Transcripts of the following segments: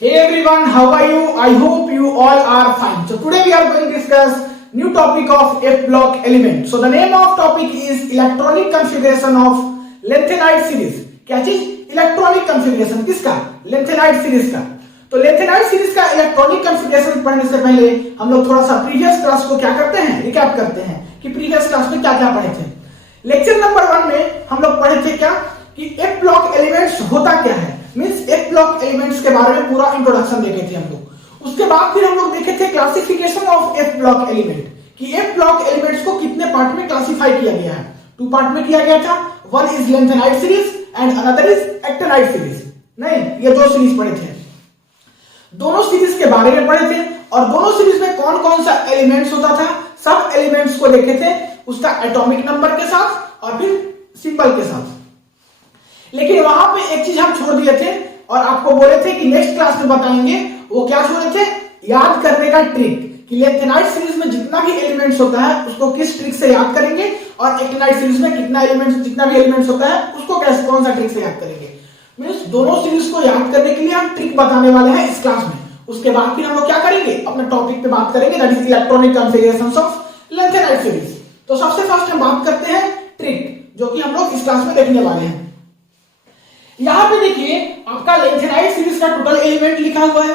Hey everyone, how are you? I hope you all are fine. So today we are going to discuss new topic of F block element. So the name of topic is electronic configuration of lanthanide series. क्या चीज? Electronic configuration किसका? Lanthanide series का. तो lanthanide series का electronic configuration पढ़ने से पहले हम लोग थोड़ा सा प्रीवियस क्लास को क्या करते हैं, रिकैप करते हैं कि प्रीवियस क्लास में क्या क्या पढ़े थे. लेक्चर नंबर 1 में हम लोग पढ़े थे क्या कि एफ ब्लॉक एलिमेंट्स होता क्या है, मींस एफ ब्लॉक एलिमेंट्स के बारे में पूरा इंट्रोडक्शन देखे थे हम लोग. उसके बाद फिर हम लोग देखे थे classification of F block element कि एफ ब्लॉक एलिमेंट्स को कितने पार्ट में क्लासिफाई किया गया है. 2 पार्ट में किया गया था. One is lanthanide series and another is actinide series. नहीं, ये 2 सीरीज पढ़े थे. दोनों सीरीज के बारे में पढ़े थे और दोनों सीरीज में कौन कौन सा एलिमेंट्स होता था, सब एलिमेंट्स को देखे थे उसका एटॉमिक नंबर के साथ और फिर सिंबल के साथ. लेकिन वहां पे एक चीज हम छोड़ दिए थे और आपको बोले थे कि नेक्स्ट क्लास में बताएंगे. वो क्या छोड़े थे? याद करने का ट्रिक कि लैंथेनाइड सीरीज में जितना भी एलिमेंट्स होता है उसको किस ट्रिक से याद करेंगे और एक्टिनाइड सीरीज में जितना भी एलिमेंट्स होता है उसको कैसे कौन सा ट्रिक से याद करेंगे. मींस दोनों सीरीज को याद करने के लिए हम ट्रिक बताने वाले हैं इस क्लास में. उसके बाद फिर हम लोग क्या करेंगे, अपने टॉपिक पे बात करेंगे, that is electronic configurations of lanthanide series. तो सबसे फर्स्ट हम बात करते हैं ट्रिक, जो कि हम लोग इस क्लास में देखने वाले हैं. यहां पे देखिए आपका लैंथेनाइड सीरीज का टोटल एलिमेंट लिखा हुआ है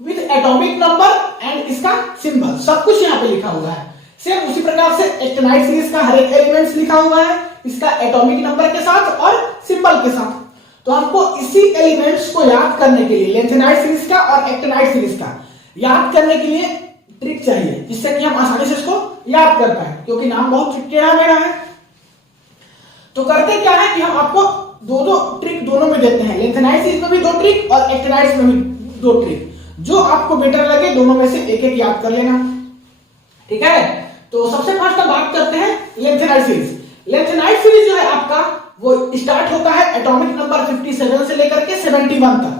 विद एटॉमिक नंबर एंड इसका सिंबल, सब कुछ यहां पे लिखा हुआ है. सेम उसी प्रकार से एक्टिनाइड सीरीज का हर एक एलिमेंट्स लिखा हुआ है इसका एटॉमिक नंबर के साथ और सिंबल के साथ. तो हमको इसी एलिमेंट्स को याद करने के लिए लैंथेनाइड सीरीज का और एक्टिनाइड सीरीज का याद करने के लिए ट्रिक चाहिए जिससे कि हम आसानी से इसको याद कर पाए, क्योंकि नाम बहुत टेढ़ा मेढ़ा है. तो करते क्या है कि हम आपको दो ट्रिक दोनों में देते हैं. लैंथेनाइड सीरीज में भी 2 ट्रिक और एक्टिनाइड में भी 2 ट्रिक. जो आपको बेटर लगे दोनों में से एक एक याद कर लेना. ठीक है. तो सबसे फर्स्ट हम बात करते हैं लैंथेनाइड सीरीज. लैंथेनाइड सीरीज जो है आपका वो स्टार्ट होता है एटॉमिक नंबर 57 से लेकर के 71 तक.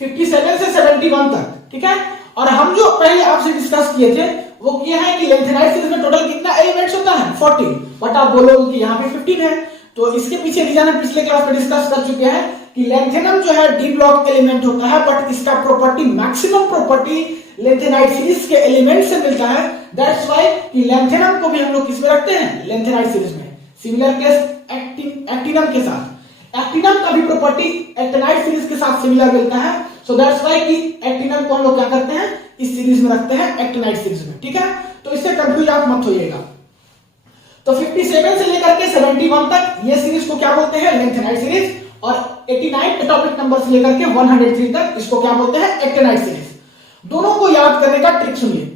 57 से 71 तक. ठीक है. और हम जो पहले आपसे डिस्कस किए थे वो किया है कि लैंथेनाइड सीरीज में टोटल कितना एलिमेंट्स होता है 40. बट आप बोलोगे कि यहाँ पे 15 है. तो इसके पीछे रीजन हम पिछले क्लास में डिस्कस कर चुके हैं कि लैंथेनम जो है डी ब्लॉक एलिमेंट होता है, बट इसका property maximum property lanthanide series के एलिमेंट से मिलता है. दैट्स व्हाई कि लैंथेनम को भी हम लोग किसमें रखते हैं, लैंथेनाइड सीरीज में. सिमिलर केस एक्टिनम के साथ. एक्टिनम का भी प्रॉपर्टी एक्टिनाइड सीरीज के साथ सिमिलर मिलता है. सो दैट्स व्हाई कि एक्टिनम को हम लोग क्या करते हैं, इस सीरीज में रखते हैं एक्टिनाइड सीरीज में. ठीक है. तो इससे कंफ्यूज आप मत होइएगा. तो 57 से लेकर के 71 तक ये सीरीज को क्या बोलते हैं, लैंथेनाइड सीरीज. और 89 एटॉमिक नंबर से लेकर के 103 तक इसको क्या बोलते हैं, एक्टिनाइड सीरीज. दोनों को याद करने का ट्रिक सुनिए.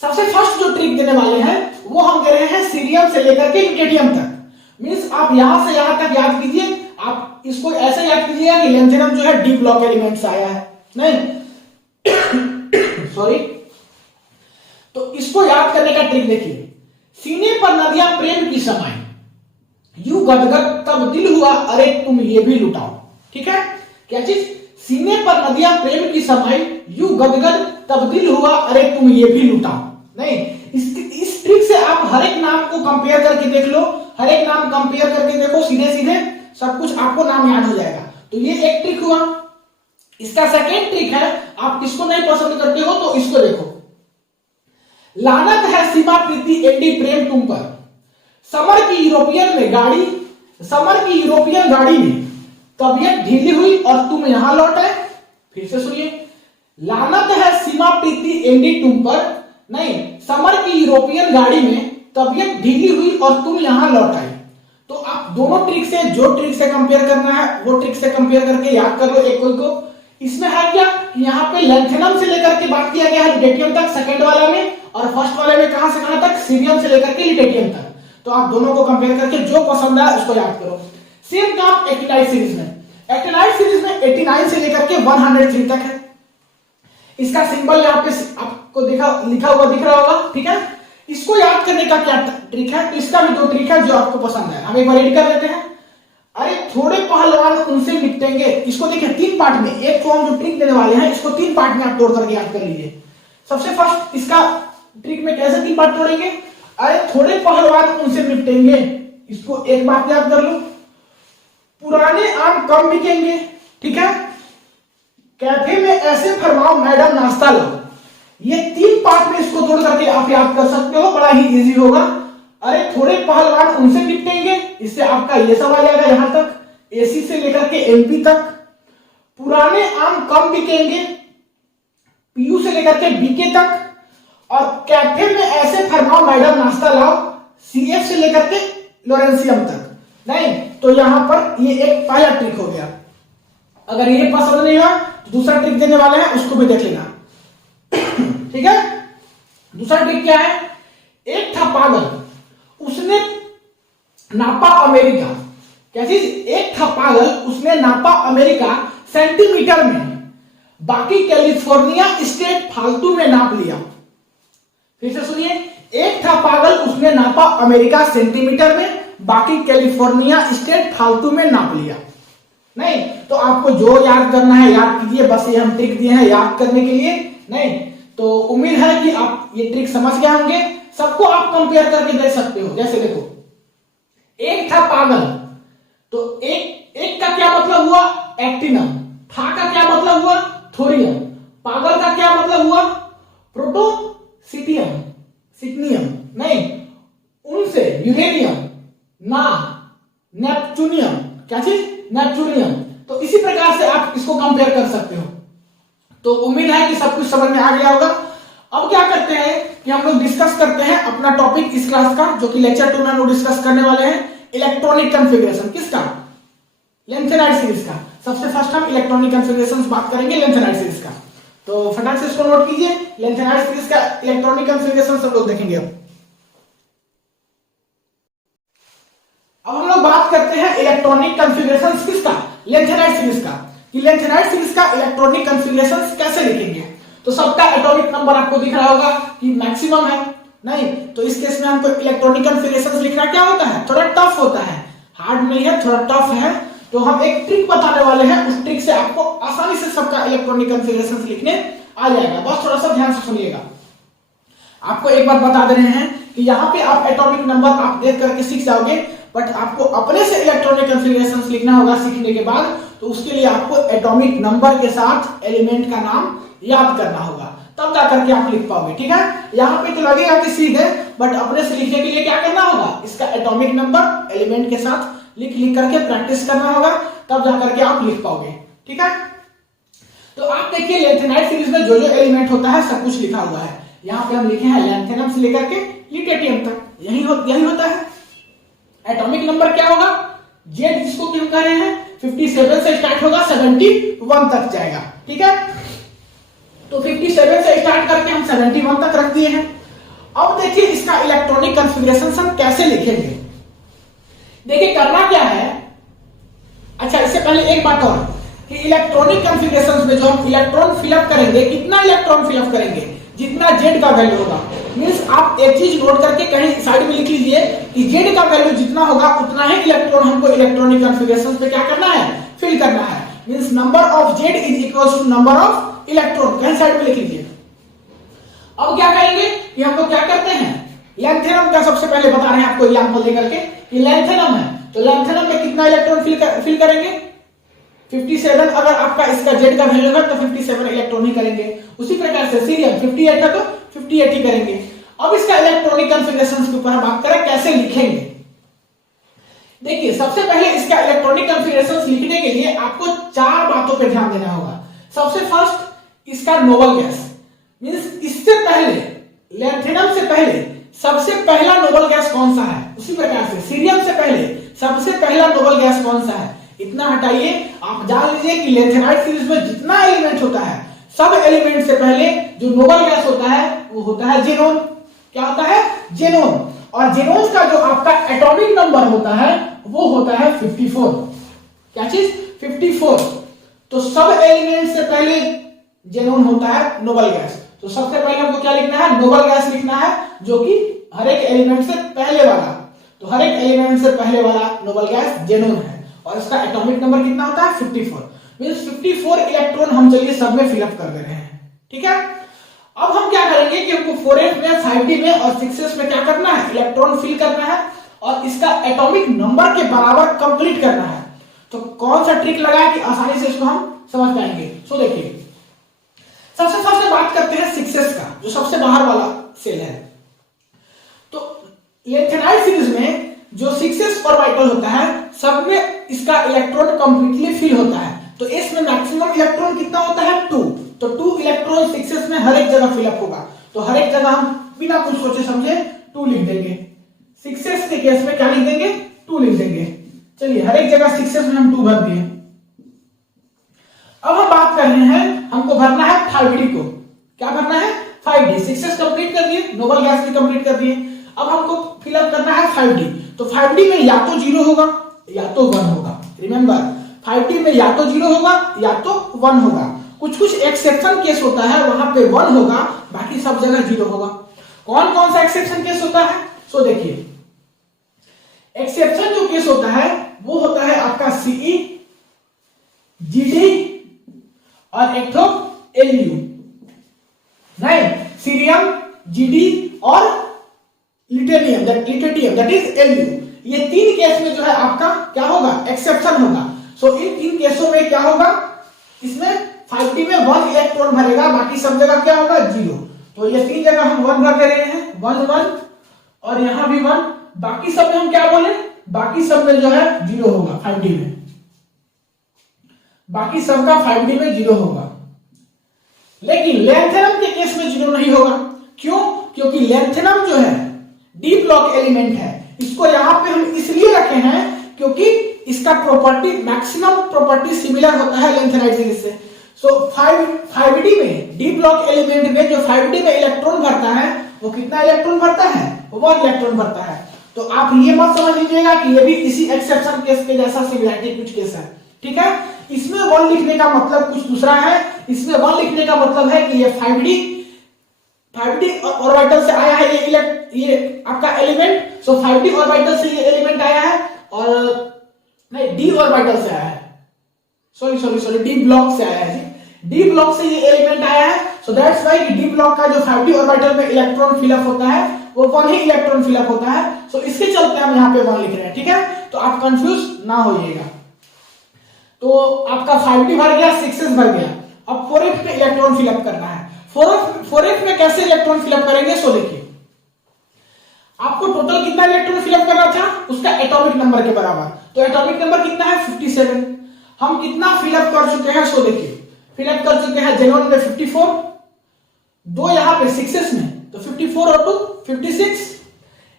सबसे फर्स्ट जो ट्रिक देने वाले हैं वो हम दे रहे हैं सीरियम से लेकर के यूटेरियम तक. मींस आप यहां से यहां तक याद कीजिए. आप इसको ऐसे याद कीजिएगा कि लैंथेनम जो है डी ब्लॉक एलिमेंट से आया है. नहीं सॉरी. तो इसको याद करने का ट्रिक देखिए. सीने पर नदियां प्रेम की समाई, यू गदगद तब दिल हुआ अरे तुम ये भी लुटाओ. ठीक है. क्या चीज? सीने पर नदियां प्रेम की समाई, यू गदगद तब दिल हुआ अरे तुम ये भी लुटाओ. नहीं, इस ट्रिक से आप हर एक नाम को कंपेयर करके देख लो. हर एक नाम कंपेयर करके देखो, सीधे सीधे सब कुछ आपको नाम याद हो जाएगा. तो ये एक ट्रिक हुआ. इसका सेकेंड ट्रिक है, आप किसको नहीं पसंद करते हो तो इसको देखो. लानत है सीमा प्रीति एंडी प्रेम तुम पर, समर की यूरोपियन गाड़ी में तबीयत ढीली हुई और तुम यहां लौट आए. फिर से सुनिए. लानत है सीमा प्रीति एंडी तुम पर, नहीं, समर की यूरोपियन गाड़ी में तबीयत ढीली हुई और तुम यहां लौट आए. तो आप दोनों ट्रिक से, जो ट्रिक से कंपेयर करना है वो ट्रिक से कंपेयर करके याद कर लो एक कोई को. इसमें है क्या, यहाँ पे लैंथेनम से लेकर के बात किया गया है ल्यूटेटियम तक सेकंड वाला में, और फर्स्ट वाले में कहां से कहां तक, सीरियम से लेकर के ल्यूटेटियम तक. तो आप दोनों को कंपेयर करके जो पसंद है उसको याद करो. सेम काम एक्टिनाइड सीरीज में. एक्टिनाइड सीरीज में 89 से लेकर के 103 तक है. इसका सिंबल यहाँ पे आपको लिखा हुआ दिख रहा होगा. ठीक है. इसको याद करने का क्या ट्रिक है, तो इसका भी 2 ट्रिक है जो आपको पसंद है. हम एक बार रीड कर लेते हैं. अरे थोड़े पहलवान उनसे निपटेंगे. इसको देखिए 3 पार्ट में. एक को हम जो ट्रिक देने वाले हैं इसको 3 पार्ट में आप तोड़ करके याद कर लीजिए. सबसे फर्स्ट इसका ट्रिक में कैसे 3 पार्ट तोड़ेंगे. अरे थोड़े पहलवान उनसे निपटेंगे, इसको एक बात याद कर लो. पुराने आम कम बिकेंगे, ठीक है। कैफे में ऐसे फरमाओ मैडम नाश्ता लो। ये 3 पार्ट में इसको तोड़ करके आप याद कर सकते हो, बड़ा ही इजी होगा। अरे थोड़े पहलवान उनसे निपटेंगे, इससे आपका ये सवाल आएगा यहां तक, एसी से लेकर के एमपी तक। पुराने आम कम बिकेंगे, पीयू से लेकर के बीके तक। और कैफे में ऐसे फरमाओ मैडम नाश्ता लाओ, सीएफ से लेकर के लोरेंसियम तक। नहीं तो यहां पर ये एक पहला ट्रिक हो गया। अगर ये पसंद नहीं हुआ तो दूसरा ट्रिक देने वाले हैं, उसको भी देख लेना। ठीक है। दूसरा ट्रिक क्या है? एक था पागल, उसने नापा अमेरिका। क्या चीज? एक था पागल, उसने नापा अमेरिका सेंटीमीटर में, बाकी कैलिफोर्निया स्टेट फालतू में नाप लिया। फिर से सुनिए, एक था पागल, उसने नापा अमेरिका सेंटीमीटर में, बाकी कैलिफोर्निया स्टेट फालतू में नाप लिया। नहीं तो आपको जो याद करना है याद कीजिए, बस ये हम ट्रिक दिए हैं याद करने के लिए। नहीं तो उम्मीद है कि आप ये ट्रिक समझ गए होंगे। सबको आप कंपेयर करके देख सकते हो। जैसे देखो, एक था पागल, तो एक का क्या मतलब हुआ? एक्टिनम। था का क्या मतलब हुआ? थोरियम। पागल का क्या मतलब हुआ? प्रोटोसिटियम, सिग्नियम। नहीं, उनसे यूरेनियम, ना नेपच्यूनियम। क्या चीज? नेपच्यूनियम। तो इसी प्रकार से आप इसको कंपेयर कर सकते हो। तो उम्मीद है कि सब कुछ समझ में आ गया होगा। अब क्या करते हैं कि हम लोग डिस्कस करते हैं अपना टॉपिक इस क्लास का, जो कि लेक्चर 2 में हम लोग डिस्कस करने वाले हैं इलेक्ट्रॉनिक कॉन्फ़िगरेशन। किसका? लेंथेनाइड सीरीज का। सबसे फर्स्ट हम इलेक्ट्रॉनिक कॉन्फ़िगरेशंस बात करेंगे लेंथेनाइड सीरीज का। तो फटाक से इसको नोट कीजिए, लेंथेनाइड सीरीज का इलेक्ट्रॉनिक कॉन्फ़िगरेशन सब लोग देखेंगे। अब हम लोग बात करते हैं इलेक्ट्रॉनिक कॉन्फ़िगरेशंस किसका? लेंथेनाइड सीरीज का। कि लेंथेनाइड सीरीज का इलेक्ट्रॉनिक कॉन्फ़िगरेशंस कैसे लिखेंगे। तो सबका एटॉमिक नंबर आपको दिख रहा होगा कि मैक्सिमम है। नहीं तो इस केस में हमको इलेक्ट्रॉनिक कॉन्फ़िगरेशंस लिखना क्या होता है? थोड़ा टफ होता है, हार्ड नहीं है, थोड़ा टफ है। तो हम एक ट्रिक बताने वाले हैं, उस ट्रिक से आपको आसानी से सबका इलेक्ट्रॉनिक कॉन्फ़िगरेशंस लिखने आ जाएगा। बस थोड़ा सा ध्यान से सुनिएगा। आपको एक बात बता दे रहे हैं कि यहाँ पे आप एटॉमिक नंबर आप देख करके सीख जाओगे, बट आपको अपने से इलेक्ट्रॉनिक कॉन्फ़िगरेशंस लिखना होगा सीखने के बाद। तो उसके लिए आपको एटॉमिक नंबर के साथ एलिमेंट का नाम याद करना होगा, तब जाकर के आप लिख पाओगे। ठीक है। यहाँ पे तो लगेगा कि सीधे, बट अपने से लिखने के लिए क्या करना होगा? इसका एटॉमिक नंबर एलिमेंट के साथ लिख करके प्रैक्टिस करना होगा, तब जाकर के आप लिख पाओगे। ठीक है। तो आप देखिए लेंथेनाइड सीरीज में जो जो एलिमेंट होता है सब कुछ लिखा हुआ है। यहाँ पे हम लिखे हैं लेंथेनम से लेकर के लिथेटियम तक, यही होता है। एटॉमिक नंबर क्या होगा? जेड, जिसको कि हम कह रहे हैं 57 से स्टार्ट होगा, 71 तक जाएगा। ठीक है। तो 57 से स्टार्ट करके हम 71 तक रख दिए हैं। अब देखिए इसका इलेक्ट्रॉनिक कॉन्फ़िगरेशन हम कैसे लिखेंगे। देखिए करना क्या है। अच्छा, इससे पहले एक बात और कि इलेक्ट्रॉनिक कॉन्फ़िगरेशंस में जो हम इलेक्ट्रॉन फिलअप करेंगे, कितना इलेक्ट्रॉन फिलअप करेंगे? जितना जेड का वैल्यू होगा। मींस आप एक चीज नोट करके कहीं साइड में लिख लीजिए कि जेड का वैल्यू जितना होगा उतना ही इलेक्ट्रॉन हमको इलेक्ट्रॉनिक कॉन्फ़िगरेशंस पे क्या करना है? फिल करना है। Means number of Z is equal to number of electron, कहीं साइड में लिख लीजिए। अब क्या करेंगे कि हम लोग क्या करते हैं, लेंथेनम का सबसे पहले बता रहे हैं आपको एग्जांपल देकर के कि लेंथेनम है, तो लेंथेनम में कितना इलेक्ट्रॉन फिल करेंगे? 57। अगर आपका इसका जेड का वैल्यू है तो 57 इलेक्ट्रॉन ही करेंगे। उसी प्रकार से सीरियम 58 है तो 58 ही करेंगे। अब इसका इलेक्ट्रॉनिक कॉन्फ़िगरेशन के ऊपर बात करें कैसे लिखेंगे। देखिए सबसे पहले इसका इलेक्ट्रॉनिक कॉन्फ़िगरेशन लिखने के लिए आपको 4 बातों पर ध्यान देना होगा। सबसे फर्स्ट इसका नोबल गैस, मींस इससे पहले लेंथेनम से पहले सबसे पहला नोबल गैस कौन सा है। उसी प्रकार से सीरियम से पहले सबसे पहला नोबल गैस कौन सा है। इतना हटाइए, आप जान लीजिए कि लेंथेनाइड सीरीज में जितना एलिमेंट होता है सब एलिमेंट से पहले जो नोबल गैस होता है वो होता है जेनोन। क्या होता है? जेनोन। और जेनोन का जो आपका एटॉमिक नंबर होता है वो होता है 54। क्या चीज? 54। तो सब एलिमेंट से पहले जेनोन होता है नोबल गैस। तो सबसे पहले हमको क्या लिखना है? नोबल गैस लिखना है, जो कि हर एक एलिमेंट से पहले वाला। तो हर एक एलिमेंट से पहले वाला नोबल गैस जेनोन है और इसका एटॉमिक नंबर कितना होता है? 54। मींस 54 इलेक्ट्रॉन हम चलिए सब में फिलअप कर दे रहे हैं। ठीक है। अब हम क्या करेंगे कि हमको 4s में, 5d में और 6s में क्या करना है? इलेक्ट्रॉन फिल करना है और इसका एटॉमिक नंबर के बराबर कंप्लीट करना है। तो कौन सा ट्रिक लगाए कि आसानी से इसको हम समझ पाएंगे। सो देखिए, सबसे फर्स्ट बात करते हैं 6s का, जो सबसे बाहर वाला सेल है। तो लेंथेनाइड सीरीज में जो 6s ऑर्बिटल होता है सब में इसका इलेक्ट्रॉन कंप्लीटली फिल होता है। तो इसमें मैक्सिमम इलेक्ट्रॉन कितना होता है 2। तो 2 इलेक्ट्रॉन 6s में हर एक जगह फिलअप होगा। तो हर एक जगह हम बिना कुछ सोचे समझे 2 लिख देंगे। 6s के केस में क्या लिख देंगे 2 लिख देंगे। चलिए हर एक जगह 6s में हम 2 भर दिए। अब हम बात कर रहे हैं, हमको भरना है 5d को। क्या भरना है 5d। 6s कंप्लीट कर दिए, नोबल गैस भी कंप्लीट कर दिए। अब हमको फिलअप करना है 5d। तो 5d में या तो 0 होगा या तो 1 होगा। रिमेंबर 5d में या तो 0 होगा या तो 1 होगा। कुछ कुछ एक्सेप्शन केस होता है वहां पे 1 होगा, बाकी सब जगह 0 होगा। कौन कौन सा एक्सेप्शन केस होता है? सो देखिए, एक्सेप्शन जो केस होता है वो होता है आपका Ce, Gd और एक तो Lu। नहीं, सीरियम, Gd और लिथेनियम दैट इज Lu। ये 3 केस में जो है आपका क्या होगा एक्सेप्शन होगा। सो इन 3 केसों में क्या होगा, इसमें 5d में 1 इलेक्ट्रॉन भरेगा, बाकी सब जगह क्या होगा 0। तो ये 3 जगह हम 1 भर दे रहे हैं, 1 1 और यहां भी 1। बाकी सब में हम क्या बोले, बाकी सब में जो है 0 होगा 5d में। बाकी सबका 5d में 0 होगा। लेकिन लेंथेनम के केस में 0 नहीं होगा। क्यों? क्योंकि लेंथेनम जो है डी ब्लॉक एलिमेंट है। इसको यहां पे हम इसलिए रखे हैं क्योंकि इसका प्रॉपर्टी मैक्सिमम प्रॉपर्टी सिमिलर होता है लेंथेनाइड सीरीज से। सो 5d में डी ब्लॉक एलिमेंट में जो 5d में इलेक्ट्रॉन भरता है वो कितना इलेक्ट्रॉन भरता है, 1 इलेक्ट्रॉन भरता है। तो आप ये मत समझ लीजिएगा कि ये भी इसी एक्सेप्शन केस के जैसा सिमिलरिटी कुछ केस है, ठीक है। इसमें 1 लिखने का मतलब कुछ दूसरा है। इसमें 1 लिखने का मतलब है कि ये 5d ऑर्बिटल से आया है ये आपका एलिमेंट। सो 5d ऑर्बिटल से ये एलिमेंट आया है और नहीं डी ऑर्बिटल से आया है, सॉरी डी ब्लॉक से आया है जी। डी ब्लॉक से ये एलिमेंट आया है। सो दैट्स व्हाई कि डी ब्लॉक का जो 5d ऑर्बिटल में इलेक्ट्रॉन फिलअप होता है वो 1 ही इलेक्ट्रॉन फिलअप होता है। सो इसके चलते हम यहां पे 1 लिख रहे हैं, ठीक है। तो आप कंफ्यूज ना होइएगा। तो आपका 5d भर गया, 6s भर गया। अब 4f में इलेक्ट्रॉन फिलअप करना है। 4f में कैसे इलेक्ट्रॉन फिलअप करेंगे? सो देखिए, आपको टोटल कितना इलेक्ट्रॉन फिलअप करना था उसका एटॉमिक नंबर के बराबर। तो एटॉमिक नंबर कितना है 57। हम कितना फिलअप कर चुके हैं? सो देखिए, फिलअप कर चुके हैं जेनोन में 54, 2 यहां पे 6s में, तो 54 और 2 56।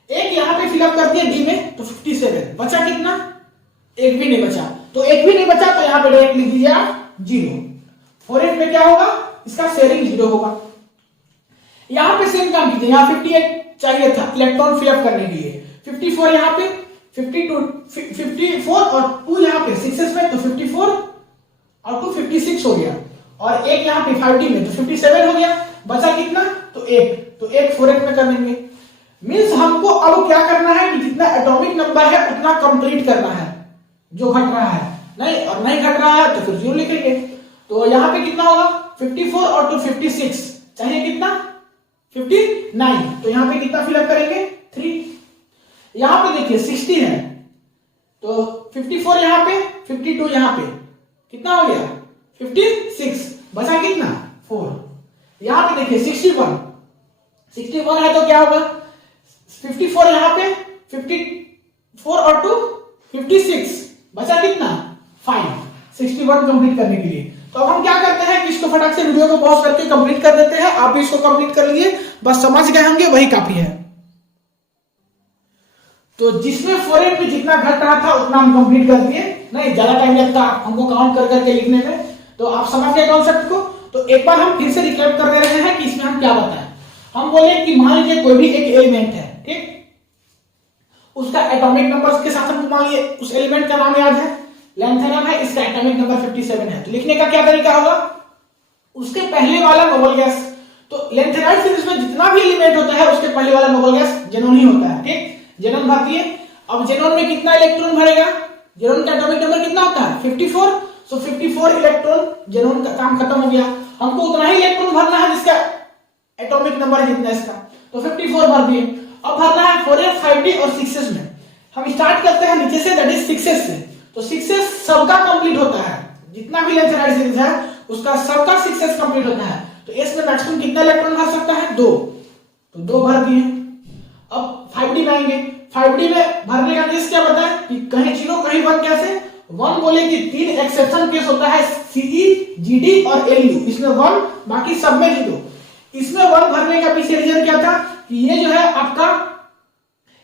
एक यहां पे फिलअप कर दिया डी में, तो 57। बचा कितना? एक भी नहीं बचा। तो एक भी नहीं बचा तो यहां पे डायरेक्ट लिख दीजिए आप 0। 4f में क्या होगा, इसका शेयरिंग 0 होगा। यहां पे सेम काम कीजिए, यहां 58 चाहिए था इलेक्ट्रॉन फिलअप करने के लिए। 54 यहां पे, 54 और 2 यहां पे 6s में, तो 54 और 2 56 हो गया। और एक यहां पे 5d में, तो 57 हो गया। बचा कितना? तो एक 4f में कर लेंगे। मींस हमको अब क्या करना है कि जितना एटॉमिक नंबर है उतना कंप्लीट करना है जो घट रहा है। नहीं और नहीं घट रहा है तो फिर 0 लिखेंगे। तो यहां पे कितना होगा 54 और 2 56 चाहिए कितना 59। तो यहां पे कितना फिलअप करेंगे 3। यहां पे देखिए 60 है तो 54 यहां पे, 52 यहां पे, कितना हो गया 56। बचा कितना 4। यहां पे देखिए 61 है तो क्या होगा 54 यहां पे, 54 और 2 56। बचा कितना 5। 61 कंप्लीट करने के लिए। तो अब हम क्या करते हैं कि इसको फटाक से वीडियो को पॉज करके कंप्लीट कर देते हैं। आप भी इसको कंप्लीट कर लीजिए, बस समझ गए होंगे वही काफी है। तो जिसमें 4f में जितना घट रहा था उतना हम कंप्लीट कर दिए। नहीं ज्यादा टाइम लगता हमको काउंट कर करके लिखने में। तो आप समझ गए कॉन्सेप्ट को। तो एक बार हम फिर से रिकैप कर दे रहे हैं कि इसमें हम क्या बताएं। हम बोले कि मान लीजिए कोई भी एक एलिमेंट है, ठीक, उसका एटॉमिक नंबर के साथ हमको मान लीजिए उस एलिमेंट का नाम याद है, लेंथेनम है, इसका एटॉमिक नंबर 57 है। तो लिखने का क्या तरीका होगा, उसके पहले वाला नोबल गैस। तो लेंथेनाइड सीरीज में जितना भी एलिमेंट होता है उसके पहले वाला नोबल गैस जेनोन ही होता है, ठीक। जेनोन भर दिए। अब जेनोन में कितना इलेक्ट्रॉन भरेगा, जेनोन का एटॉमिक नंबर कितना होता है 54। सो 54 इलेक्ट्रॉन, जेनोन का काम खत्म हो गया। हमको उतना ही इलेक्ट्रॉन भरना है जिसका एटॉमिक नंबर जितना इसका, तो 54 भर दिए। अब भरना है 4f 5d और 6s में। हम स्टार्ट करते हैं नीचे से, दैट इज 6s से। तो 6s सबका कंप्लीट होता है, जितना भी लेंथेनाइड सीरीज है उसका सबका 6s कंप्लीट होता है। तो s में मैक्सिमम कितना इलेक्ट्रॉन भर सकता है? 2, तो 2 भर दिए। अब 5d में आएंगे, 5d में भरने का केस क्या बताया कि कहीं 0 कहीं 1, कैसे 1 बोले कि 3 एक्सेप्शन केस होता है, Ce, Gd और Lu, इसमें 1 बाकी सब में 0। इसमें 1 भरने का पीछे रीजन क्या था कि ये जो है आपका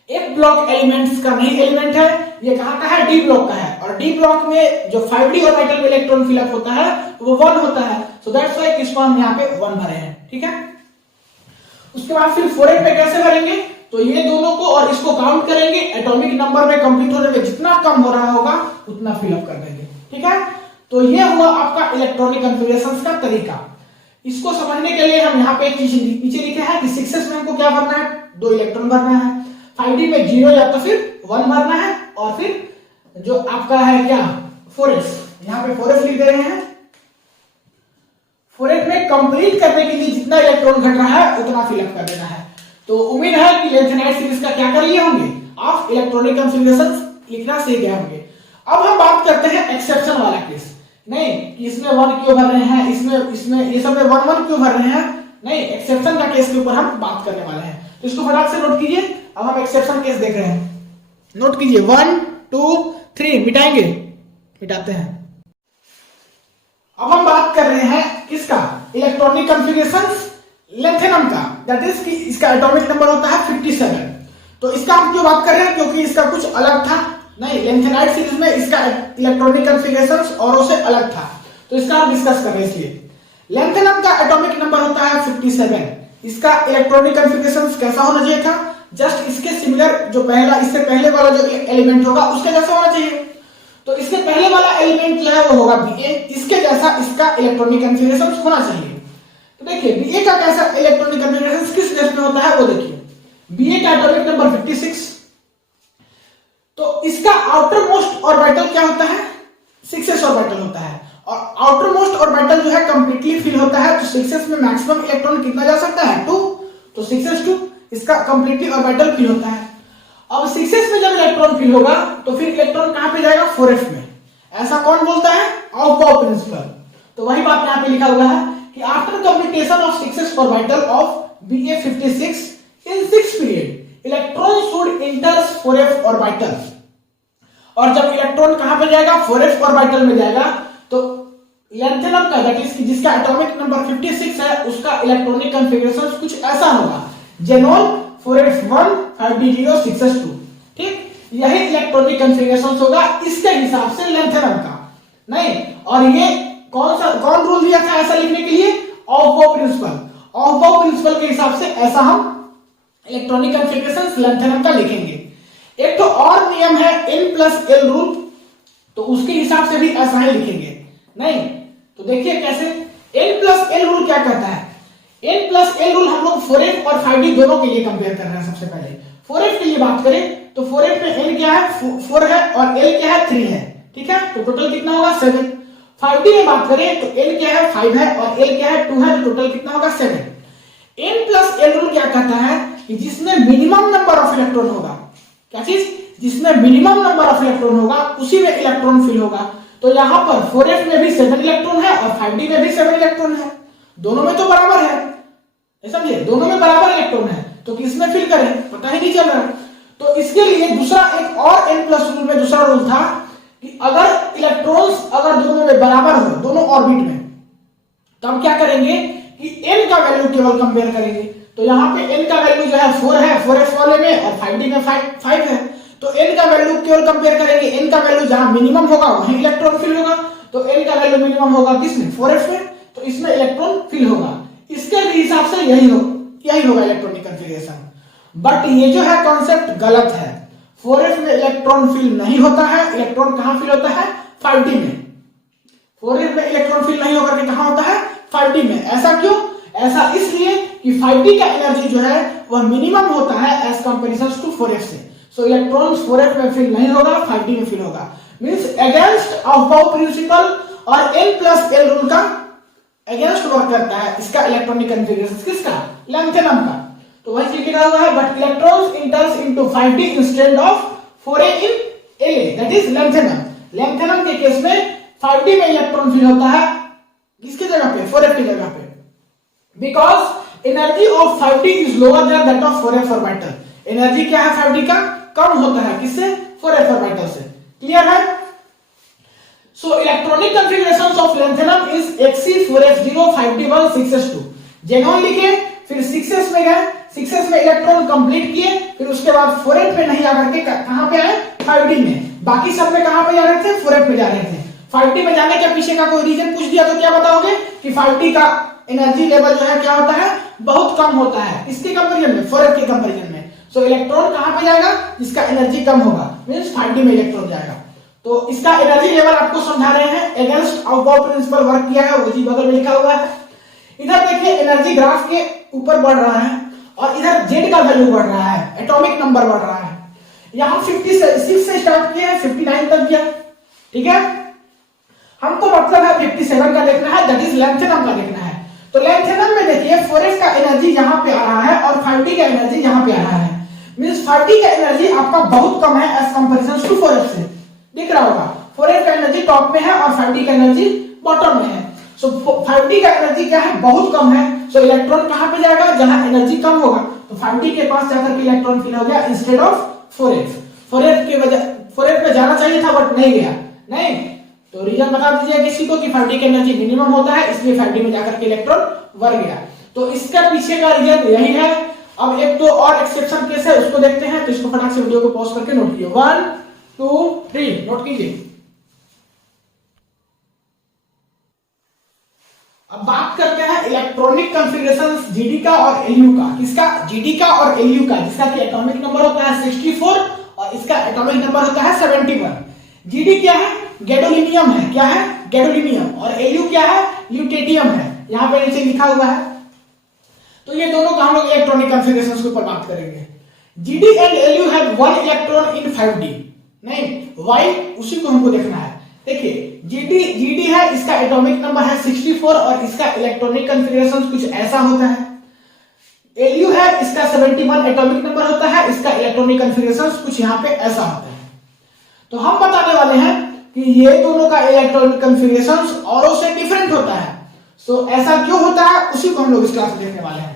F ब्लॉक एलिमेंट्स का नहीं एलिमेंट है, ये कहां का है? डी ब्लॉक का है, और डी ब्लॉक में जो 5d ऑर्बिटल में इलेक्ट्रॉन फिलअप होता है वो 1 होता है। सो दैट्स व्हाई इसको हम यहां पे 1 भरे हैं, ठीक है। उसके बाद फिर 4s पे कैसे भरेंगे? तो ये दोनों को और इसको काउंट करेंगे, एटॉमिक नंबर में कंप्लीट होने में जितना कम हो रहा होगा उतना फिलअप कर देंगे, ठीक है। तो ये हुआ आपका इलेक्ट्रॉनिक कॉन्फ़िगरेशंस का तरीका। इसको समझने के लिए हम यहाँ पे एक चीज नीचे लिखे हैं कि 6s में हमको क्या भरना है? 2 इलेक्ट्रॉन भरना है, 5d में 0 या तो फिर 1 भरना है, और फिर जो आपका है क्या 4s, यहाँ पे 4s लिख दे रहे हैं। 4s में कंप्लीट करने के लिए जितना इलेक्ट्रॉन घट रहा है उतना फिलअप कर देना है। तो उम्मीद है कि लेंथेनाइड सीरीज का क्या कर लिए होंगे आप, इलेक्ट्रॉनिक कॉन्फ़िगरेशंस लिखना सीख गए होंगे। अब हम बात करते हैं एक्सेप्शन वाला केस। नहीं कि इसमें 1 क्यों भर रहे हैं, इसमें ये सब में 1 क्यों भर रहे हैं, नहीं, एक्सेप्शन का केस के ऊपर हम बात करने वाले हैं। तो इसको फटाक से नोट कीजिए। अब हम एक्सेप्शन केस देख रहे हैं, नोट कीजिए 1 2 3 मिटाएंगे, मिटाते हैं। अब हम बात कर रहे हैं किसका? इलेक्ट्रॉनिक कॉन्फ़िगरेशंस लेंथेनम का, दैट इज कि इसका एटॉमिक नंबर होता है 57। तो इसका हम क्यों बात कर रहे हैं? क्योंकि इसका कुछ अलग था। नहीं, लेंथेनाइड सीरीज में इसका इलेक्ट्रॉनिक कॉन्फ़िगरेशंस औरों से अलग था, तो इसका हम डिस्कस कर रहे हैं। इसलिए लेंथेनम का एटॉमिक नंबर होता है 57। इसका इलेक्ट्रॉनिक कॉन्फ़िगरेशंस कैसा होना चाहिए था? जस्ट इसके सिमिलर, जो पहला इससे पहले वाला जो एलिमेंट होगा उसके जैसा होना चाहिए। तो इसके पहले वाला एलिमेंट जो है वो होगा Ba, इसके जैसा इसका इलेक्ट्रॉनिक कॉन्फ़िगरेशंस होना चाहिए। तो देखिए Ba का कैसा इलेक्ट्रॉनिक कॉन्फ़िगरेशंस किस केस में होता है वो देखिए। Ba का एटॉमिक नंबर 56, तो इसका आउटर मोस्ट ऑर्बिटल क्या होता है? 6s ऑर्बिटल होता है, और आउटर मोस्ट ऑर्बिटल जो है कंप्लीटली फिल होता है। तो 6s में मैक्सिमम इलेक्ट्रॉन कितना जा सकता है? 2, तो 6s 2, इसका कंप्लीटली ऑर्बिटल फिल होता है। अब 6s में जब इलेक्ट्रॉन फिल होगा तो फिर इलेक्ट्रॉन कहां पे जाएगा? 4s में। ऐसा कौन बोलता है? ऑफ-बाउ प्रिंसिपल। तो वही बात यहां पे लिखा हुआ है कि after completion of 6s orbital of Ba56 in 6 period electron should inter 4f orbital. और जब इलेक्ट्रॉन कहां पे जाएगा? 4f ऑर्बिटल में जाएगा। तो लेंथेनम का, दैट इज जिसका एटॉमिक नंबर 56 है, उसका इलेक्ट्रॉनिक कॉन्फ़िगरेशन कुछ ऐसा होगा, जेनोन 4s1 5d0 6s2, ठीक। यही इलेक्ट्रॉनिक कॉन्फ़िगरेशन होगा इसके हिसाब से लेंथेनम का। नहीं, और ये कौन रूल दिया था ऐसा लिखने के लिए? ऑफ-बाउ प्रिंसिपल। ऑफ-बाउ प्रिंसिपल के हिसाब से ऐसा हम इलेक्ट्रॉनिक कॉन्फ़िगरेशन लेंथेनम का लिखेंगे। एक तो और नियम है N+L रूल, तो उसके हिसाब से भी ऐसा ही लिखेंगे। नहीं, तो देखिए कैसे N+L रूल क्या कहता है? N+L रूल हम लोग 4f और 5d दोनों के लिए कंपेयर कर रहे हैं। सबसे पहले 4f के लिए बात करें तो 4f में N क्या है? 4 है, और L क्या है? 3 है, ठीक है। तो टोटल कितना होगा? 7। 5d में बात करें तो N क्या है? 5 है, और L क्या है? 2 है, तो टोटल कितना होगा? 7। N+L रूल क्या कहता है कि जिसमें मिनिमम नंबर ऑफ इलेक्ट्रॉन होगा, क्या चीज? जिसमें मिनिमम नंबर ऑफ इलेक्ट्रॉन होगा उसी में इलेक्ट्रॉन फिल होगा। तो यहां पर 4f में भी 7 इलेक्ट्रॉन है और 5d में भी 7 इलेक्ट्रॉन है, दोनों में तो बराबर है, समझिए, दोनों में बराबर इलेक्ट्रॉन है, तो किसमें फिल करें पता ही नहीं चल रहा। तो इसके लिए दूसरा एक और N+ रूल में दूसरा रूल था कि अगर इलेक्ट्रॉन्स अगर दोनों में बराबर हो, दोनों ऑर्बिट में, तो हम क्या करेंगे कि n का वैल्यू केवल कंपेयर करेंगे। तो यहाँ पे n का वैल्यू जो है 4 है 4f वाले में, और 5d में 5 है, तो n का वैल्यू केवल कंपेयर करेंगे। n का वैल्यू जहां मिनिमम होगा वहीं इलेक्ट्रॉन फिल होगा, तो n का वैल्यू मिनिमम होगा किसमें? 4f में, तो इसमें इलेक्ट्रॉन फिल होगा। इसके भी हिसाब से यही होगा इलेक्ट्रॉनिक कॉन्फ़िगरेशन। बट ये जो है कॉन्सेप्ट गलत है। 4f में इलेक्ट्रॉन फिल नहीं होता है, इलेक्ट्रॉन कहां फिल होता है? 5d में। 4f में इलेक्ट्रॉन फिल नहीं होकर के कहां होता है? 5d में। ऐसा क्यों? ऐसा इसलिए कि 5d का एनर्जी जो है वह मिनिमम होता है एज कंपैरिजन टू 4f से। सो इलेक्ट्रॉन 4f में फिल नहीं होगा, 5d में फिल होगा। मींस अगेंस्ट ऑफ-बाउ प्रिंसिपल और N+L रूल का अगेंस्ट वर्क करता है इसका इलेक्ट्रॉनिक कॉन्फ़िगरेशन, किसका? लेंथेनम का। तो वही लिखा हुआ है, but electrons इंटर्स into 5d instead of 4a in La, that is lanthanum. Lanthanum के केस में 5d में इलेक्ट्रॉन फिल होता है किसकी जगह पे, 4f की जगह पे, because energy of 5d is lower than that of 4f orbital. Energy क्या है 5d का, कम होता है किससे, 4f ऑर्बिटल से। क्लियर है? So electronic configurations of lanthanum is Hc4f0 5d1 6s2। Xenon लिखे, फिर 6s में गए, 6s में इलेक्ट्रॉन कंप्लीट किए, फिर उसके बाद 4f में नहीं आकर के कहां पे आए, 5d में। बाकी सब में कहां पे जा रहे थे, 4f में जा रहे थे। 5d में जाने के पीछे का कोई रीजन पूछ दिया तो क्या बताओगे कि 5d का एनर्जी लेवल जो है क्या होता है, बहुत कम होता है। इसके कंपैरिजन में, 4f के कंपैरिजन में। सो इलेक्ट्रॉन कहां पे जाएगा, जिसका एनर्जी कम होगा, मींस 5d में इलेक्ट्रॉन जाएगा। तो इसका एनर्जी लेवल आपको समझा रहे हैं, अगेंस्ट आउटबाउ प्रिंसिपल वर्क किया है, वो जी बगल में लिखा हुआ है। इधर देखिए एनर्जी ग्राफ के ऊपर बढ़ रहा है और इधर जेड का वैल्यू बढ़ रहा है, एटॉमिक नंबर बढ़ रहा है। यहां 56 से स्टार्ट किया है, 59 तक गया। ठीक है, हमको मतलब है 57 का देखना है, दैट इज लैंथेनम का देखना है। तो लैंथेनम में देखिए 4f का एनर्जी यहां पे आ रहा है और 5d का एनर्जी यहां पे आ रहा है, मींस 5d का एनर्जी आपका बहुत कम है एज कंपैरिजन टू 4f से। दिख रहा होगा 4f का एनर्जी टॉप में है और 5d का एनर्जी बॉटम में है। सो 5d का एनर्जी क्या है, बहुत कम है। सो इलेक्ट्रॉन कहां पे जाएगा, जहां एनर्जी कम होगा। तो 5d के पास जाकर के इलेक्ट्रॉन फिल हो गया इंस्टेड ऑफ 4f। 4f के वजह 4f में जाना चाहिए था बट नहीं गया, नहीं। तो रीजन बता दीजिए किसी को कि 5d का एनर्जी मिनिमम होता है, इसलिए 5d में जाकर के इलेक्ट्रॉन बढ़ गया। तो इसका पीछे का रीजन यही है। अब एक तो और एक्सेप्शन केस है, उसको देखते हैं। तो इसको फटाक से वीडियो को पॉज करके नोट कीजिए, 1 2 3 नोट कीजिए। अब बात करते हैं इलेक्ट्रॉनिक कॉन्फ़िगरेशंस जीडी का और एलयू का। किसका, जीडी का और एलयू का, जिसका कि एटॉमिक नंबर होता है 64 और इसका एटॉमिक नंबर होता है 71। जीडी क्या है, गैडोलीनियम है, क्या है, गैडोलीनियम। और एलयू क्या है, ल्यूटेडियम है, यहां पे नीचे लिखा हुआ है। तो ये दोनों का हम लोग इलेक्ट्रॉनिक कॉन्फ़िगरेशंस के ऊपर बात करेंगे। GD and LU have 1 electron in 5d, नहीं वाई, उसी को हमको देखना है। देखिए जीडी है, इसका एटॉमिक नंबर है 64 और इसका इलेक्ट्रॉनिक कॉन्फ़िगरेशन कुछ ऐसा होता है। एलयू है, इसका 71 एटॉमिक नंबर होता है, इसका इलेक्ट्रॉनिक कॉन्फ़िगरेशन कुछ यहाँ पे ऐसा होता है। तो हम बताने वाले हैं कि ये दोनों का इलेक्ट्रॉनिक कॉन्फ़िगरेशन औरों से डिफरेंट होता है। सो ऐसा क्यों होता है, उसी को हम लोग इस क्लास में देखने वाले हैं।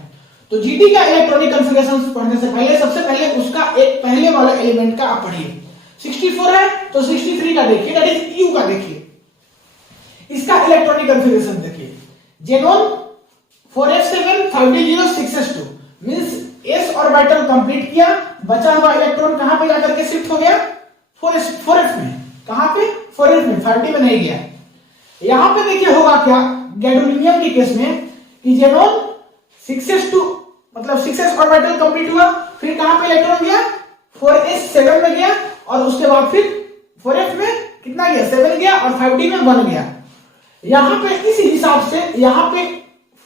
तो जीडी का इलेक्ट्रॉनिक कॉन्फ़िगरेशन पढ़ने से पहले सबसे पहले उसका एक पहले वाला एलिमेंट का आप पढ़िए। 64 है तो 63 का देखिए, दैट इज यू का देखिए। इसका इलेक्ट्रॉनिक कॉन्फ़िगरेशन देखिए, xenon 4f7 5d0 6s2, means s orbital complete किया, बचा हुआ इलेक्ट्रॉन कहां पे जाकर के शिफ्ट हो गया, 4f में। कहां पे, 4f में, 5d में नहीं गया। यहां पे देखिए होगा क्या, गैडोलीनियम के केस में कि जेनॉन 6s2 मतलब 6s ऑर्बिटल कंप्लीट हुआ, फिर कहां पे इलेक्ट्रॉन गया, 4s7 में गया और उसके बाद फिर 4f में कितना गया, 7 गया और 5d में 1 गया। यहां पे इस हिसाब से यहाँ पे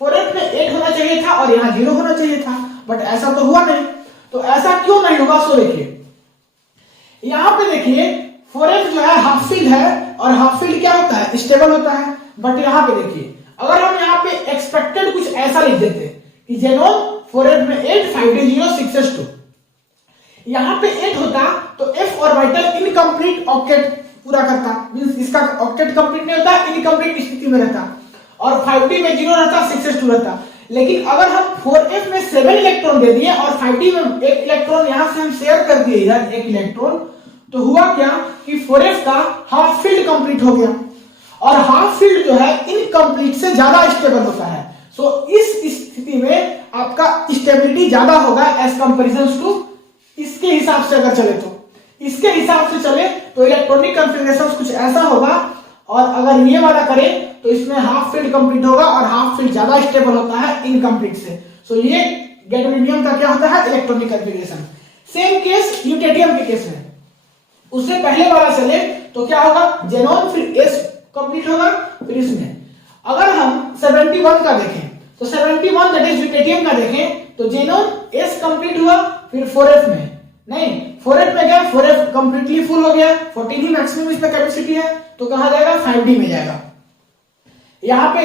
4f में 8 होना चाहिए था और यहाँ 0 होना चाहिए था, बट ऐसा तो हुआ नहीं। तो ऐसा क्यों नहीं होगा, सो देखिए यहां पे देखिए 4f जो है हाफ फील्ड है और हाफ फील्ड क्या होता है, स्टेबल होता है। बट यहां पे देखिए अगर हम यहाँ पे एक्सपेक्टेड कुछ ऐसा लिख देते कि जेनॉन 4f में 8 5d0 6s2, यहां पे 8 होता तो f ऑर्बिटल इनकम्प्लीट ऑक्टेट पूरा करता, मींस इसका ऑक्टेट कंप्लीट नहीं होता, इनकम्प्लीट स्थिति में रहता और 5d में 0 रहता, 6s2 रहता। लेकिन अगर हम 4f में 7 इलेक्ट्रॉन दे दिए और 5d में एक इलेक्ट्रॉन यहां से हम शेयर कर दिए इधर एक इलेक्ट्रॉन, तो हुआ क्या कि 4f का हाफ फील्ड कंप्लीट हो गया और हाफ फील्ड जो है इनकम्प्लीट से ज्यादा स्टेबल होता है। सो इस स्थिति में आपका स्टेबिलिटी ज्यादा होगा एज कंपैरिजन टू इसके हिसाब से अगर चले तो। इसके हिसाब से चले तो इलेक्ट्रॉनिक कॉन्फ़िगरेशन कुछ ऐसा होगा और अगर ये वाला करें तो इसमें हाफ फील्ड कंप्लीट होगा और हाफ फील्ड ज्यादा स्टेबल होता है इनकम्प्लीट से। सो ये गैडोलीनियम का क्या होता है, इलेक्ट्रॉनिक कॉन्फ़िगरेशन। सेम केस ल्यूटेडियम के केस में, उससे पहले वाला चले तो क्या होगा, जेनॉन फिर s कंप्लीट होगा, फिर इसमें अगर हम 71 का देखें तो 71 दैट इज ल्यूटेडियम का देखें तो जेनॉन s कंप्लीट हुआ, फिर 4f में नहीं 4f में गया, 4f कंप्लीटली फुल हो गया, 14 ही मैक्सिमम इसका कैपेसिटी है, तो कहा जाएगा 5d में जाएगा। यहां पे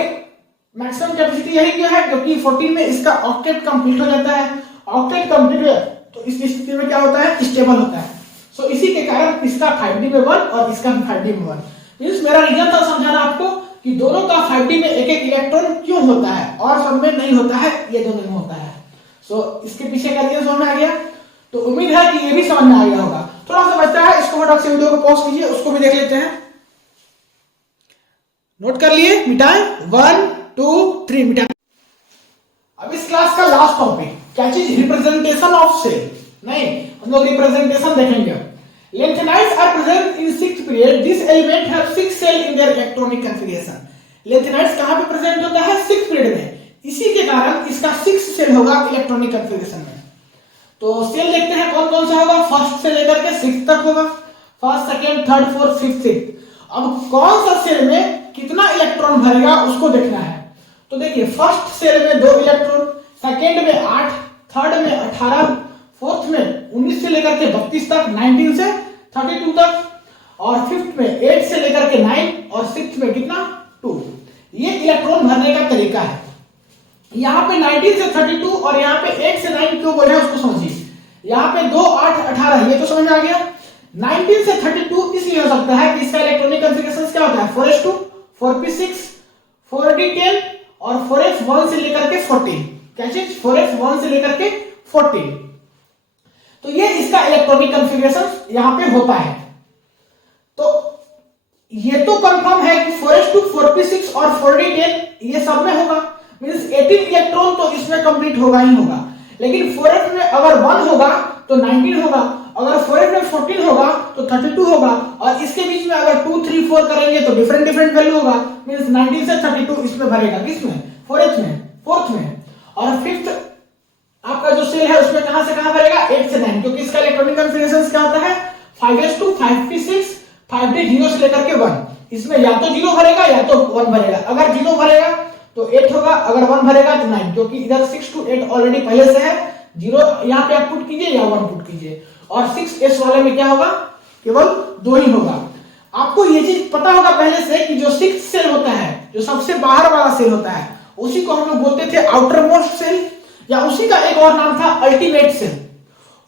मैक्सिमम कैपेसिटी यही क्यों है, क्योंकि 14 में इसका ऑक्टेट कंप्लीट हो जाता है। ऑक्टेट कंप्लीट हो तो इस स्थिति में क्या होता है, स्टेबल होता है। सो इसी के कारण इसका 5D में 1 और इसका 5D में 1। मींस मेरा रीजन था समझाना आपको कि दोनों का 5D में एक एक इलेक्ट्रॉन क्यों होता है और सब में नहीं होता है, ये दोनों में होता है। सो इसके पीछे का रीजन समझ में आ गया। तो उम्मीद है कि ये भी समझ में आ गया होगा। थोड़ा सा बचता है, इसको फटाक से वीडियो को पॉज कीजिए, उसको भी देख लेते हैं। नोट कर लिए, मिटाएं 1 2 3 मिटाएं। अब इस क्लास का लास्ट टॉपिक क्या चीज, रिप्रेजेंटेशन ऑफ सेल। नहीं, हम लोग रिप्रेजेंटेशन देखेंगे। Lanthanides are present in 6th period. This element have 6 cell in their electronic configuration. Lanthanides कहां पे प्रेजेंट होता है, 6th पीरियड में। इसी के कारण इसका 6 सेल होगा इलेक्ट्रॉनिक कन्फिगरेशन में। तो सेल देखते हैं कौन कौन सा होगा, फर्स्ट से लेकर के 6th तक होगा। First, second, third, fourth, fifth, sixth. अब कौन सा सेल में कितना इलेक्ट्रॉन भरेगा उसको देखना है। तो देखिए, फर्स्ट सेल में 2 इलेक्ट्रॉन, सेकंड में 8, थर्ड में 18, फोर्थ में 19 से लेकर के 32 तक, 19 से 32 तक, और फिफ्थ में 8 से लेकर के 9, और सिक्स्थ में कितना 2। ये इलेक्ट्रॉन भरने का तरीका है। यहाँ पे 19 से 32 और यहाँ पे 8 से 9 क्यों बोले उसको समझिए। यहाँ पे 2, 8, 18 ये तो समझ में आ गया। 19 से 32 इसलिए हो सकता है कि इसका इलेक्ट्रॉनिक कॉन्फ़िगरेशन क्या होता है, 4s2, 4p6, 4d10 और 4s1 से लेकर के 14। क्या चीज, 4s1 से लेकर के 14। तो ये इसका इलेक्ट्रॉनिक कॉन्फ़िगरेशन यहां पे होता है। तो ये तो कंफर्म है कि 4s2, 4p6 और 4d10 ये सब में होगा। मींस 18 इलेक्ट्रॉन तो इसमें कंप्लीट होगा ही होगा। लेकिन 4s में अगर 1 होगा तो 19 होगा, अगर 4s में 14 होगा तो 32 होगा, और इसके बीच में अगर 2, 3, 4 करेंगे तो डिफरेंट वैल्यू होगा। मींस 19 से 32 इसमें भरेगा, किसमें, 4s में, फोर्थ में। और फिफ्थ आपका जो सेल है उसमें कहां से कहां भरेगा, 8 से 9, क्योंकि इसका इलेक्ट्रॉनिक कॉन्फ़िगरेशन क्या होता है, 5s2, 5p6, 5d 0 से लेकर के 1। इसमें या तो 0 भरेगा या तो 1 भरेगा। अगर 0 भरेगा तो 8 होगा, अगर 1 भरेगा तो 9, क्योंकि इधर 6 to 8 ऑलरेडी पहले से है। 0 यहाँ पे आप पुट कीजिए या 1 पुट कीजिए। और 6s वाले में क्या होगा, केवल 2 ही होगा। आपको ये चीज पता होगा पहले से कि जो 6th सेल होता है, जो सबसे बाहर वाला सेल होता है, उसी को हम लोग बोलते थे आउटर मोस्ट सेल, या उसी का एक और नाम था अल्टीमेट सेल।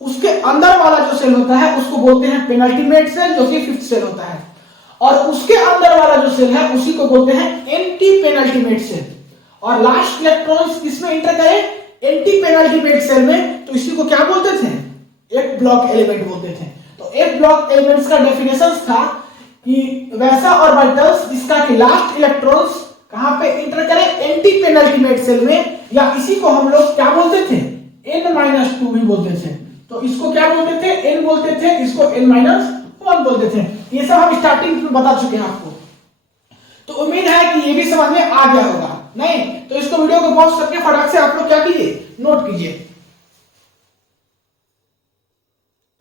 उसके अंदर वाला जो सेल होता है उसको बोलते हैं पेनल्टीमेट सेल, जो कि 5th सेल होता है। और उसके अंदर वाला जो सेल है उसी को बोलते हैं एंटी पेनल्टीमेट सेल। और लास्ट इलेक्ट्रॉन्स किसमें इंटर करें, एंटी पेनल्टीमेट सेल में, तो इसी को क्या बोलते थे, एक ब्लॉक एलिमेंट बोलते थे। तो एक ब्लॉक एलिमेंट्स का डेफिनेशन था कि वैसा ऑर्बिटल्स जिसका कि लास्ट इलेक्ट्रॉन्स कहां पे इंटर करें, एंटी पेनल्टीमेट सेल में, या इसी को हम लोग क्या बोलते थे, n-2 भी बोलते थे। तो इसको क्या बोलते थे, n बोलते थे, इसको n-1 बोलते थे। ये सब हम स्टार्टिंग में बता चुके हैं आपको। तो उम्मीद है कि ये भी समझ में आ गया होगा। नहीं तो इसको वीडियो को पॉज करके फटाक से आप लोग क्या कीजिए, नोट कीजिए।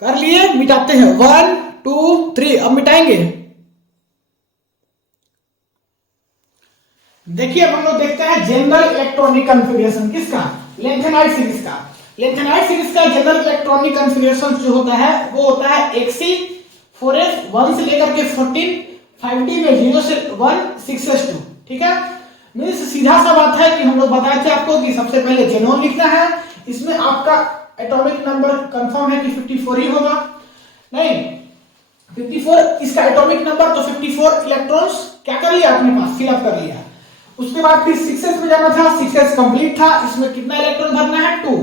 कर लिए, मिटाते हैं 1 2 3। अब मिटाएंगे। देखिए अब हम लोग देखते हैं जनरल इलेक्ट्रॉनिक कॉन्फ़िगरेशन किसका, लेंथेनाइड सीरीज का। लेंथेनाइड सीरीज का जनरल इलेक्ट्रॉनिक कॉन्फ़िगरेशन जो होता है वो होता है Xc 4s 1 से लेकर के 14, 5d में 0 से 1, 6s2। ठीक है, मींस सीधा सा बात है कि हम लोग बताए थे आपको कि सबसे पहले जेनोन लिखना है। इसमें आपका एटॉमिक नंबर कंफर्म है कि 54 ही होगा। नहीं, 54 इसका एटॉमिक नंबर, तो 54 इलेक्ट्रॉन्स क्या कर लिया अपने पास, फिल अप कर लिया। उसके बाद फिर 6s में जाना था, 6s कंप्लीट था, इसमें कितना इलेक्ट्रॉन भरना है 2।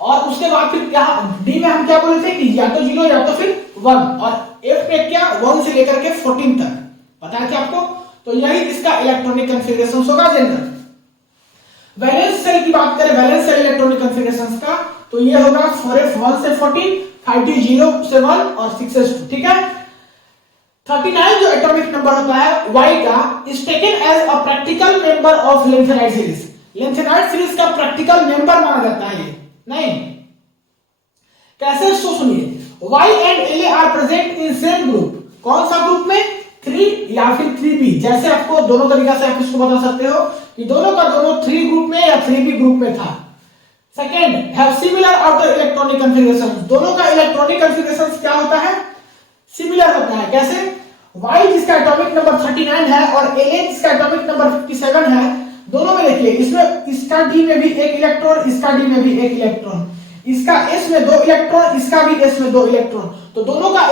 और उसके बाद फिर यहाँ डी में हम क्या बोले थे कि या तो 0 या तो फिर 1, और F में क्या 1 से लेकर के 14 तक बताया था आपको। तो यही इसका इलेक्ट्रॉनिक कॉन्फ़िगरेशन होगा जनरल। वैलेंस सेल की बात करें, वैलेंस सेल इलेक्ट्रॉनिक कॉन्फ़िगरेशन का, तो ये होगा 4s 1 से 14, 5d 0 से 1 और 6s 2। ठीक है, 39 जो एटॉमिक नंबर होता है Y का is taken as a practical member of lanthanide series. Lanthanide series का प्रैक्टिकल मेंबर माना जाता है ये। नहीं कैसे, सो सुनिए, Y and La are present in same group. कौन सा ग्रुप में, 3 या फिर 3b। जैसे आपको दोनों तरीका से आप इसको बता सकते हो कि दोनों का दोनों 3 ग्रुप में या 3b ग्रुप में था। Second, have similar outer electronic configuration. दोनों का इलेक्ट्रॉनिक कॉन्फ़िगरेशन क्या होता है, सिमिलर होता है। कैसे, Y जिसका एटॉमिक नंबर 39 है और La जिसका एटॉमिक नंबर 57 है, दोनों में देखिए इसमें इसका D में भी एक इलेक्ट्रॉन, इसका D में भी एक इलेक्ट्रॉन। इसका s में 2 इलेक्ट्रॉन, इसका भी s में 2 इलेक्ट्रॉन, तो दोनों का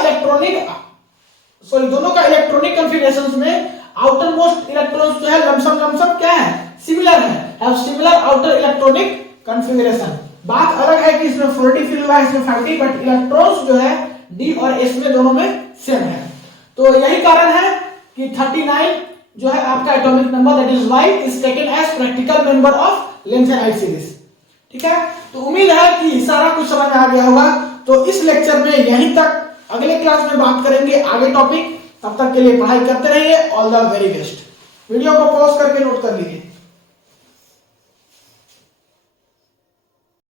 इलेक्ट्रॉनिक कॉन्फ़िगरेशंस में आउटर मोस्ट इलेक्ट्रॉन्स जो है लमसम क्या है, सिमिलर है, have similar outer electronic configuration. बात अलग है कि इसमें 40 फिल हुआ है, इसमें 50, बट इलेक्ट्रॉन्स जो है d और s में दोनों में सेम है। तो यही कारण है कि 39 जो है आपका atomic number, that is why is taken as practical member of lanthanide series. ठीक है, तो उम्मीद है कि सारा कुछ समझ में आ गया होगा। तो इस लेक्चर में यहीं तक, अगले क्लास में बात करेंगे आगे टॉपिक। तब तक के लिए पढ़ाई करते रहिए। All the very best. Video को पॉज करके नोट कर लीजिए।